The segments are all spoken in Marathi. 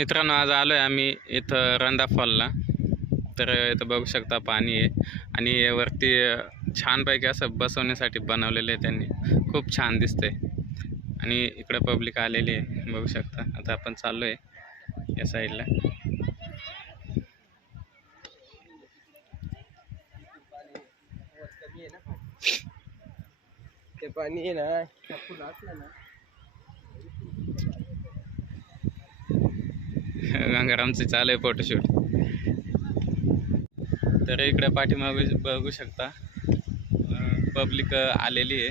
मित्रांनो आज आलो आहे आम्ही इथं रंदा फॉलला. तर इथं बघू शकता पाणी आहे. आणि वरती छानपैकी असं बसवण्यासाठी बनवलेलं आहे त्यांनी. खूप छान दिसतंय. आणि इकडं पब्लिक आलेली आहे बघू शकता. आता आपण चाललो आहे या साईडला. ते पाणी आहे ना फुलं असलं ना गंगारामचं चालू आहे फोटोशूट तर इकडे पाठीमागे बघू शकता. पब्लिक आलेली आहे.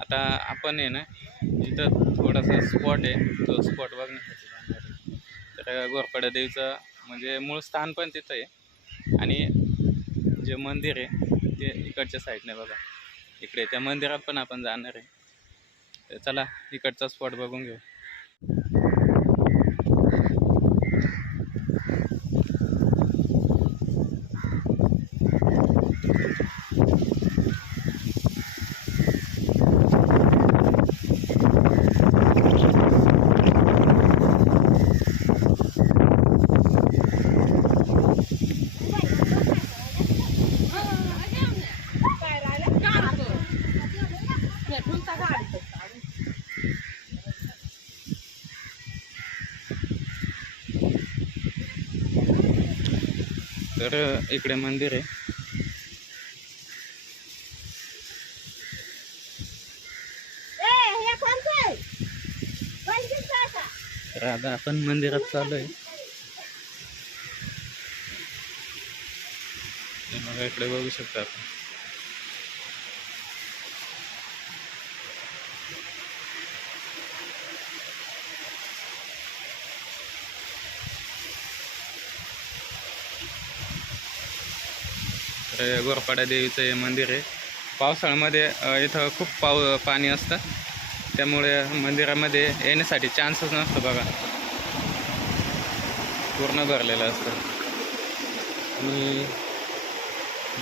आता आपण आहे ना इथं थोडासा स्पॉट आहे. तो स्पॉट बघण्यासाठी तर गोरपाडा देवीचं म्हणजे मूळ स्थान पण तिथं आहे. आणि जे मंदिर आहे ते इकडच्या साईडने बघा. इकडे त्या मंदिरात पण आपण जाणार आहे. तर चला इकडचा स्पॉट बघून घेऊ. तर इकडे मंदिर आहे. तर आता आपण मंदिरात चालू आहे बघा इकडे बघू शकता आपण. तर गोरपाडा देवीचं हे मंदिर आहे. पावसाळ्यामध्ये इथं खूप पाव पाणी असतं. त्यामुळे मंदिरामध्ये येण्यासाठी चान्सच नसतो बघा. पूर्ण भरलेलं असतं. आणि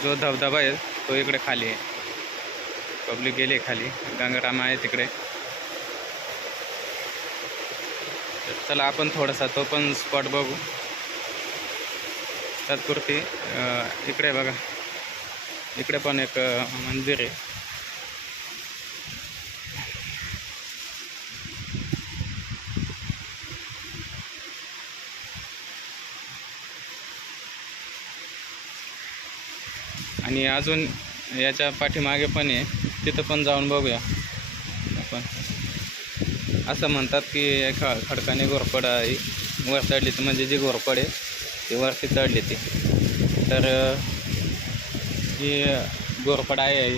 जो धबधबा आहे तो इकडे खाली आहे. पब्लिक गेली खाली. गंगारामा आहे तिकडे. चला आपण थोडासा तो पण स्पॉट बघू. तात्पुरती इकडे बघा. इकडे पण एक मंदिर आहे. आणि अजून याच्या पाठीमागे पण आहे. तिथं पण जाऊन बघूया. आपण. असं म्हणतात की एका खडकाने घोरपड वर चढली तर म्हणजे जी घोरपड आहे ती वरती चढली ती. तर ही घोरपड आहे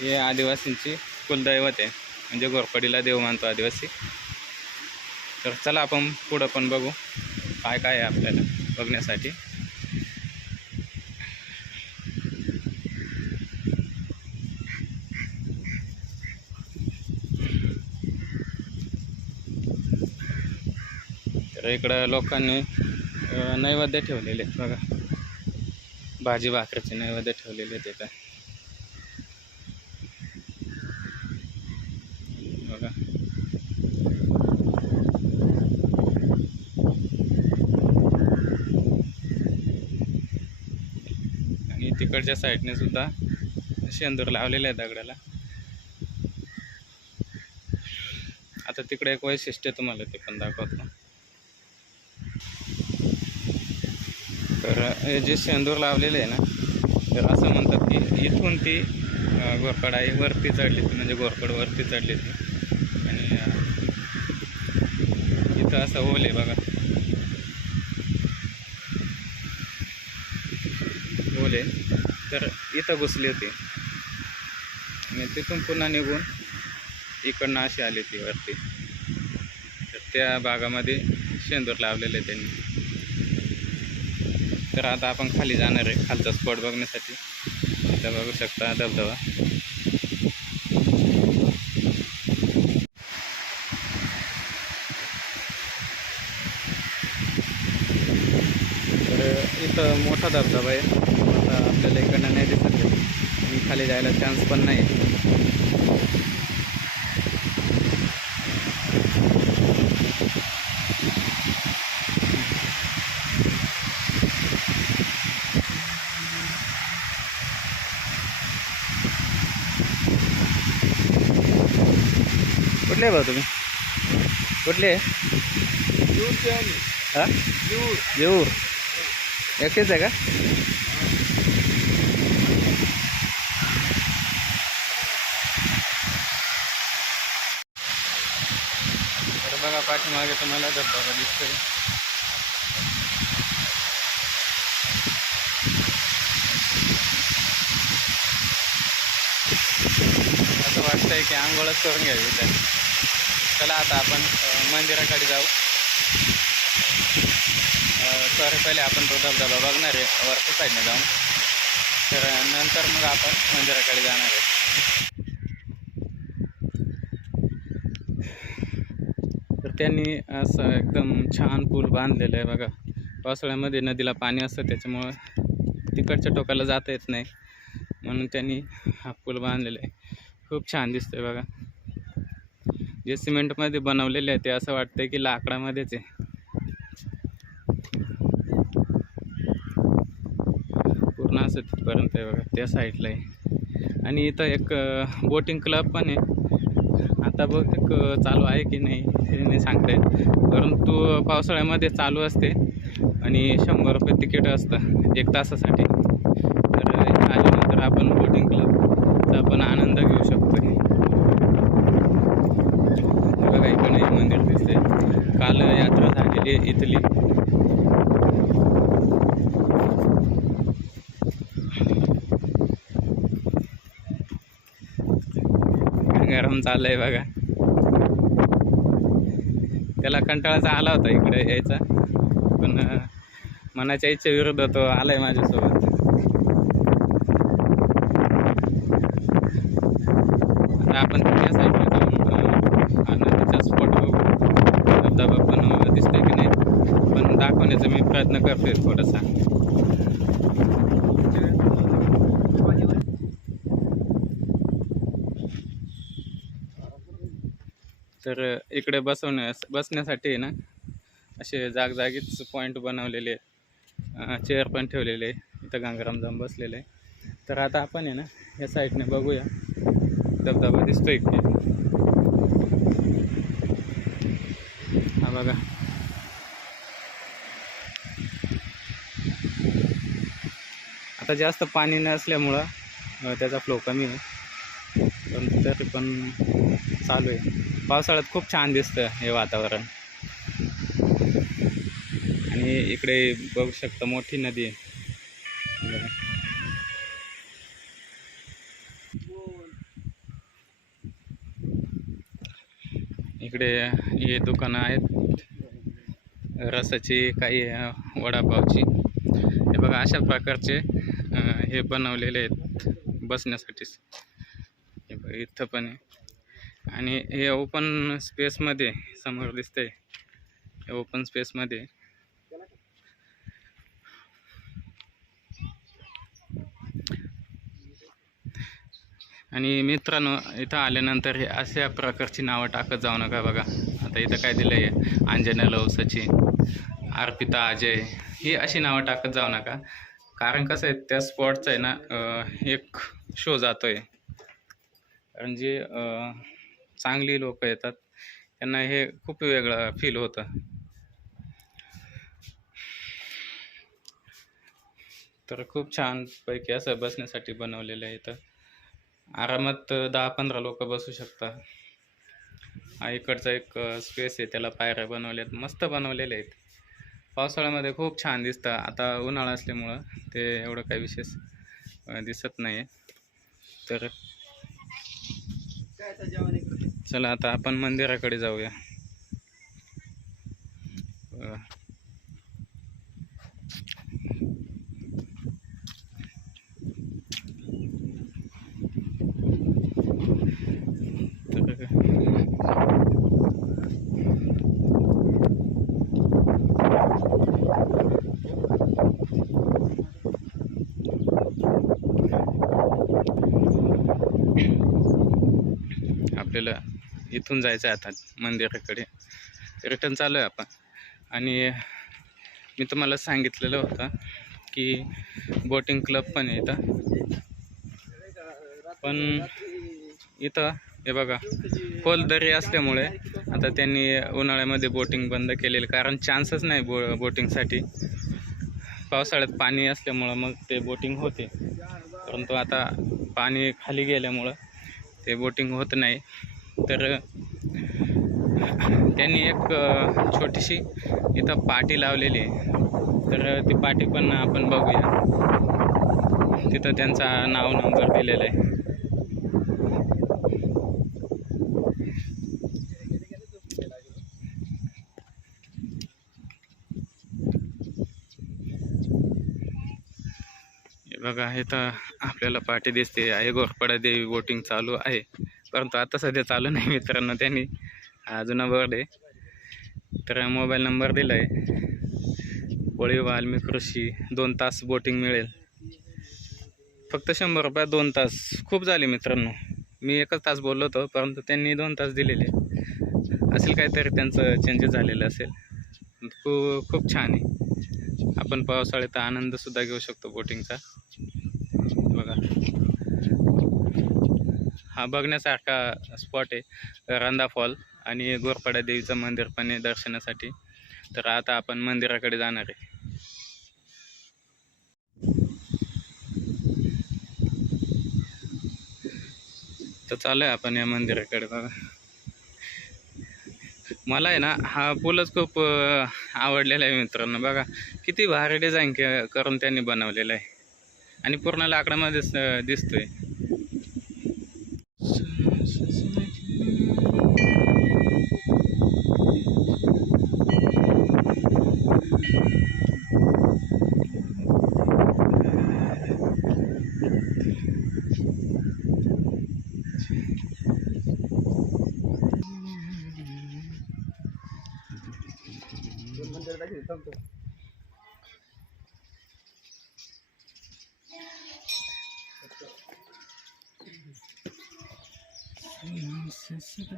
हे आदिवासींची कुलदैवत आहे. म्हणजे घोरपडीला देव मानतो आदिवासी. तर चला आपण पुढं पण बघू काय काय आहे आपल्याला बघण्यासाठी. तर इकडं लोकांनी नैवेद्य ठेवलेले आहेत बघा. भाजी भाकरीचे नैवेद्य ठेवलेले आहेत इथं. बघा. आणि तिकडच्या साईडने सुद्धा शेंदूर लावलेले आहे दगडाला. आता तिकडे एक वैशिष्ट्य तुम्हाला ते पण दाखवतो. तर हे जे शेंदूर लावलेले आहे ना तर असं म्हणतात की इथून ती गोरकड आई आहे वरती चढली ती म्हणजे गोरकड वरती चढली ती. आणि इथं असं ओले बघा. ओले तर इथं घुसली होती. आणि तिथून पुन्हा निघून इकडनं अशी आली ती वरती. तर त्या भागामध्ये शेंदूर लावलेले त्यांनी. तर आता आपण खाली जाणार आहे खालचा स्पॉट बघण्यासाठी. इथं बघू शकता धबधबा. तर इथं मोठा धबधबा आहे. आता आपल्याला इकडनं नाही दिसत आहे. खाली जायला चान्स पण नाही. कुठले आहे भाऊ तुम्ही? कुठले? आहे येऊर एकटेच आहे का? तर बघा पाठीमागे तुम्हाला धबधबा दिसतोय. असं वाटतंय की आंघोळच करून घ्यावी त्या चला आता आपण मंदिराकडे जाऊ. तर पहिले आपण तो धबधबा बघणार आहे. वरच्या साईडने जाऊन तर नंतर मग आपण मंदिराकडे जाणार आहे. तर त्यांनी असं एकदम छान पूल बांधलेलं आहे बघा. पावसाळ्यामध्ये नदीला पाणी असतं त्याच्यामुळं तिकडच्या टोकाला जाता येत नाही. म्हणून त्यांनी हा पूल बांधलेला आहे. खूप छान दिसतोय बघा. जे सिमेंटमध्ये बनवलेले आहे ते असं वाटतंय की लाकडामध्येच आहे. पूर्ण असं तिथपर्यंत आहे बघा त्या साईडला आहे. आणि इथं एक बोटिंग क्लब पण आहे. आता बहुतेक चालू आहे की नाही हे नाही सांगता. येत परंतु पावसाळ्यामध्ये चालू असते आणि शंभर रुपये तिकीट असतं एक तासासाठी. तर आल्यानंतर आपण बोटिंग क्लबचा आपण आनंद घेऊ शकतो बघा इकडे हे मंदिर दिसते काल यात्रा झालेली आहे इथली गरम चाललंय बघा. त्याला कंटाळाचा आला होता इकडे यायचा. पण मनाच्या इच्छे विरुद्ध तो आलाय माझ्यासोबत. आता आपण त्या साईडला जाऊन आनंदीचा स्पॉट बघू. धबधबा पण दिसतोय की नाही. पण दाखवण्याचा मी प्रयत्न करतोय थोडासा. तर इकडे बसवण्यास बसण्यासाठी आहे ना असे जागजागीच पॉईंट बनवलेले चेअर पण ठेवलेले आहे इथं गंगाराम जाऊन बसलेले आहे तर आता आपण आहे ना या साईडने बघूया. धबधबा दिसतो इकडे. हा बघा. आता जास्त पाणी नसल्यामुळं त्याचा फ्लो कमी आहे. पण तरी पण चालू आहे. पावसाळ्यात खूप छान दिसतं हे वातावरण. आणि इकडे बघू शकता मोठी नदी आहे. इकडे हे दुकानं आहेत. रसाची काही वडापावची. हे बघा अशा प्रकारचे हे बनवलेले आहेत बसण्यासाठीच. हे बघा इथं पण आहे. आणि हे ओपन स्पेसमध्ये समोर दिसतंय. हे ओपन स्पेसमध्ये आणि मित्रांनो इथं आल्यानंतर हे अशा प्रकारची नावं टाकत जाऊ नका बघा. आता इथं काय दिलं आहे अंजना लव सचिन अर्पिता अजय. ही अशी नावं टाकत जाऊ नका. कारण कसं आहे त्या स्पॉटचं आहे ना एक शो जातो आहे कारण जे चांगली लोक येतात. त्यांना हे खूप वेगळं फील होतं. तर खूप छानपैकी असं बसण्यासाठी बनवलेलं आहे इथं. आरामात दहा पंधरा लोक बसू शकतात. हा इकडचा एक स्पेस आहे. त्याला पायऱ्या बनवल्यात. मस्त बनवलेले आहेत. पावसाळ्यामध्ये खूप छान दिसतं. आता उन्हाळा असल्यामुळं ते एवढं काही विशेष दिसत नाही आहे? तर चला आता आपण मंदिराकडे जाऊया. तर आपल्याला इथून जायचं आहे आता मंदिराकडे. रिटर्न चालू आहे आपण. आणि मी तुम्हाला सांगितलेलं होतं की बोटिंग क्लब पण आहे इथं. पण इथं हे बघा खोल दरी असल्यामुळे आता त्यांनी उन्हाळ्यामध्ये बोटिंग बंद केलेली कारण चान्सच नाही बो बोटिंगसाठी पावसाळ्यात पाणी असल्यामुळं मग ते बोटिंग होते. परंतु आता पाणी खाली गेल्यामुळं ते बोटिंग होत नाही. तर त्यांनी एक छोटीशी इथं पाटी लावलेली आहे. तर ती पाटी पण आपण बघूया. तिथं त्यांचा नाव नंबर दिलेला आहे. हे बघा इथं आपल्याला पाठी दिसते. आहे गोरपडा देवी बोटिंग चालू आहे. परंतु आता सध्या चालू नाही मित्रांनो त्यांनी हा जुना बोर्ड आहे. तर मोबाईल नंबर दिला आहे कोळी वाल्मी कृषी दोन तास बोटिंग मिळेल. फक्त शंभर रुपयात दोन तास. खूप झाले मित्रांनो. मी एकच तास बोललो होतो परंतु त्यांनी दोन तास दिलेले. असेल काहीतरी त्यांचं चेंजेस झालेलं असेल. खूप खूप छान आहे. आपण पावसाळ्यात आनंदसुद्धा घेऊ शकतो बोटिंगचा बघा हा बघण्यासारखा स्पॉट आहे रंदा फॉल आणि गोरपाडा देवीचं मंदिर पण आहे दर्शनासाठी. तर आता आपण मंदिराकडे जाणार आहे. तर चालू आहे आपण या मंदिराकडे बघा. मला आहे ना हा पूलच खूप आवडलेला आहे मित्रांनो. बघा किती भारी डिझाईन के करून त्यांनी बनवलेला आहे. आणि पूर्ण लाकडामध्येच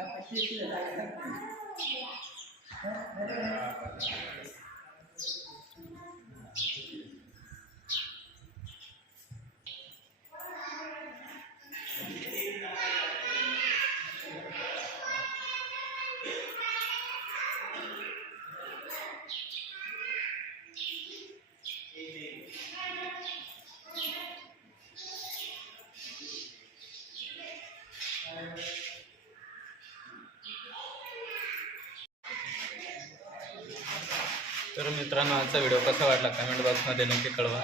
अं, दिसतोय तर मित्रांनो आजचा व्हिडिओ कसा वाटला कमेंट बॉक्समध्ये नक्की कळवा.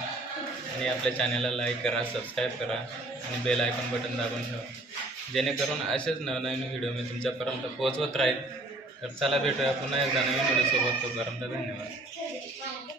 आणि आपल्या चॅनलला लाईक करा सबस्क्राईब करा आणि बेल आयकॉन बटन दाबून ठेवा. जेणेकरून असेच नवनवीन व्हिडिओ मी तुमच्यापर्यंत पोहोचवत राहील. तर चला भेटूया पुन्हा एकदा नवीन व्हिडिओसोबत. तोपर्यंत धन्यवाद.